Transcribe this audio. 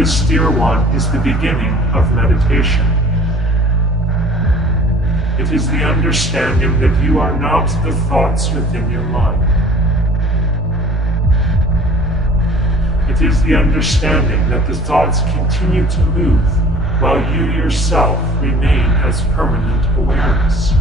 This, dear one, is the beginning of meditation. It is the understanding that you are not the thoughts within your mind. It is the understanding that the thoughts continue to move while you yourself remain as permanent awareness.